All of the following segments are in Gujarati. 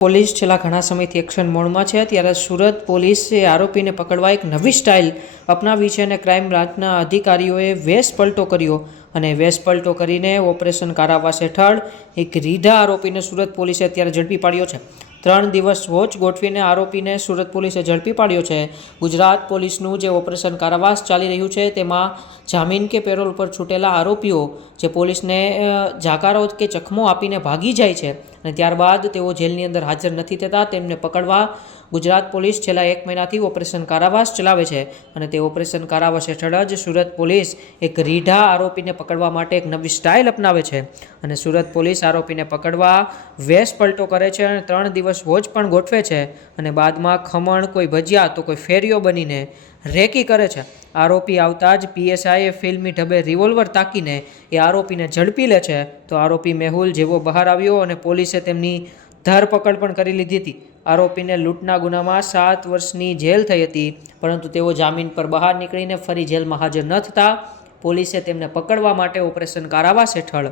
પોલીસ છેલ્લા ઘણા સમયથી એક્શન મોડમાં છે, ત્યારે સુરત પોલીસે આરોપીને પકડવા એક નવી સ્ટાઇલ અપનાવી છે અને ક્રાઇમ બ્રાન્ચના અધિકારીઓએ વેશ પલટો કર્યો અને વેશ પલટો કરીને ઓપરેશન કારાવાસ હેઠળ એક રીઢા આરોપીને સુરત પોલીસે અત્યારે ઝડપી પાડ્યો છે। 3 દિવસ વોચ ગોઠવીને આરોપીને સુરત પોલીસે ઝડપી પાડ્યો છે। ગુજરાત પોલીસનું જે ઓપરેશન કારાવાસ ચાલી રહ્યું છે તેમાં જામીન કે પેરોલ પર છૂટેલા આરોપીઓ જે પોલીસને જાકારો કે ચકમો આપીને ભાગી જાય છે અને ત્યારબાદ તેઓ જેલની અંદર હાજર નથી થતા તેમને પકડવા ગુજરાત પોલીસ છેલ્લા 1 મહિનાથી ઓપરેશન કારાવાસ ચલાવે છે અને તે ઓપરેશન કારાવાસ હેઠળ જ સુરત પોલીસ એક રીઢા આરોપીને પકડવા માટે એક નવી સ્ટાઇલ અપનાવે છે અને સુરત પોલીસ આરોપીને પકડવા વેશ પલટો કરે છે અને 3 દિવસ વોચ પણ ગોઠવે છે અને બાદમાં ખમણ, કોઈ ભજીયા તો કોઈ ફેરીઓ બનીને રેકી કરે છે। આરોપી આવતા જ પીએસઆઈએ ફિલ્મી ઢબે રિવોલ્વર તાકીને એ આરોપીને ઝડપી લે છે તો આરોપી મેહુલ જેવો બહાર આવ્યો અને પોલીસે તેમની ધરપકડ પણ કરી લીધી હતી। આરોપીને લૂંટના ગુનામાં 7 વર્ષની જેલ થઈ હતી, પરંતુ તેઓ જામીન પર બહાર નીકળીને ફરી જેલમાં હાજર ન થતાં પોલીસે તેમને પકડવા માટે ઓપરેશન કારાવાસ હેઠળ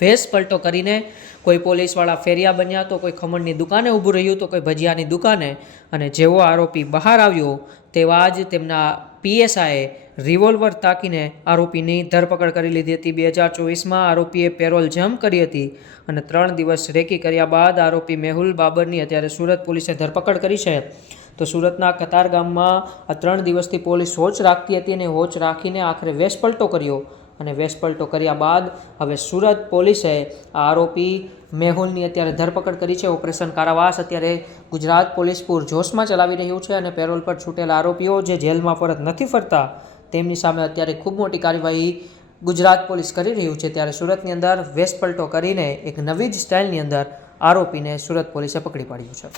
વેશ પલટો કરીને કોઈ પોલીસવાળા ફેરિયા બન્યા તો કોઈ ખમણની દુકાને ઊભું રહ્યું તો કોઈ ભજીયાની દુકાને, અને જેવો આરોપી બહાર આવ્યો તેવા જ તેમના પીએસઆઈએ રિવોલ્વર તાકીને આરોપીની ધરપકડ કરી લીધી હતી। 2024માં આરોપીએ પેરોલ જમ્પ કરી હતી અને 3 દિવસ રેકી કર્યા બાદ આરોપી મેહુલ બાબરની અત્યારે સુરત પોલીસે ધરપકડ કરી છે। તો સુરતના કતાર ગામમાં આ 3 દિવસથી પોલીસ વોચ રાખતી હતી અને વોચ રાખીને આખરે વેશ પલટો કર્યો અને વેશ પલટો કર્યા બાદ હવે સુરત પોલીસે આ આરોપી મેહુલની અત્યારે ધરપકડ કરી છે। ઓપરેશન કારાવાસ અત્યારે ગુજરાત પોલીસ પૂરજોશમાં ચલાવી રહ્યું છે અને પેરોલ પર છૂટેલા આરોપીઓ જે જેલમાં પરત નથી ફરતા તેમની સામે અત્યારે ખૂબ મોટી કાર્યવાહી ગુજરાત પોલીસ કરી રહ્યું છે। ત્યારે સુરતની અંદર વેશ પલટો કરીને એક નવી જ સ્ટાઇલની અંદર આરોપીને સુરત પોલીસે પકડી પાડ્યો છે।